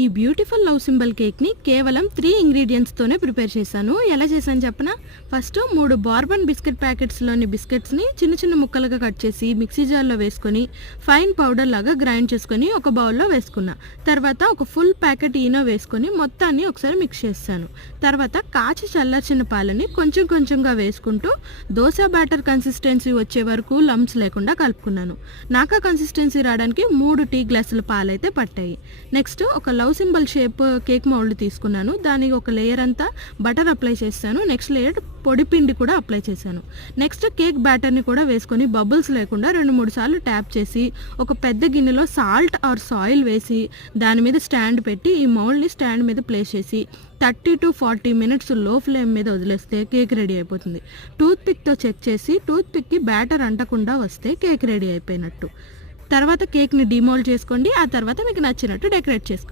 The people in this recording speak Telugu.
ఈ బ్యూటిఫుల్ లవ్ సింబల్ కేక్ని కేవలం 3 ఇంగ్రీడియంట్స్తోనే ప్రిపేర్ చేశాను. ఎలా చేశాను చెప్పనా? ఫస్ట్ 3 బార్బన్ బిస్కెట్ ప్యాకెట్స్లోని బిస్కెట్స్ని చిన్న చిన్న ముక్కలుగా కట్ చేసి మిక్సీ జార్లో వేసుకొని ఫైన్ పౌడర్ లాగా గ్రైండ్ చేసుకొని ఒక బౌల్లో వేసుకున్నా. తర్వాత ఒక ఫుల్ ప్యాకెట్ ఈనో వేసుకొని మొత్తాన్ని ఒకసారి మిక్స్ చేశాను. తర్వాత కాచి చల్లార్చిన పాలని కొంచెం కొంచెంగా వేసుకుంటూ దోశ బ్యాటర్ కన్సిస్టెన్సీ వచ్చే వరకు లంప్స్ లేకుండా కలుపుకున్నాను. నాకు కన్సిస్టెన్సీ రావడానికి 3 టీ గ్లాసుల పాలైతే పట్టాయి. నెక్స్ట్ ఒక love symbol shape cake mould తీసుకున్నాను. దానికి ఒక లేయర్ అంతా బటర్ అప్లై చేశాను. నెక్స్ట్ లేయర్ పొడి పిండి కూడా అప్లై చేశాను. నెక్స్ట్ కేక్ బ్యాటర్ని కూడా వేసుకొని బబుల్స్ లేకుండా 2-3 సార్లు ట్యాప్ చేసి ఒక పెద్ద గిన్నెలో సాల్ట్ ఆర్ సాయిల్ వేసి దాని మీద స్టాండ్ పెట్టి ఈ మౌల్డ్ని స్టాండ్ మీద ప్లేస్ చేసి 30 to 40 మినిట్స్ లో ఫ్లేమ్ మీద వదిలేస్తే కేక్ రెడీ అయిపోతుంది. టూత్ పిక్తో చెక్ చేసి టూత్ పిక్కి బ్యాటర్ అంటకుండా వస్తే కేక్ రెడీ అయిపోయినట్టు. తర్వాత కేక్ని డిమోల్డ్ చేసుకోండి. ఆ తర్వాత మీకు నచ్చినట్టు డెకరేట్ చేసుకోండి.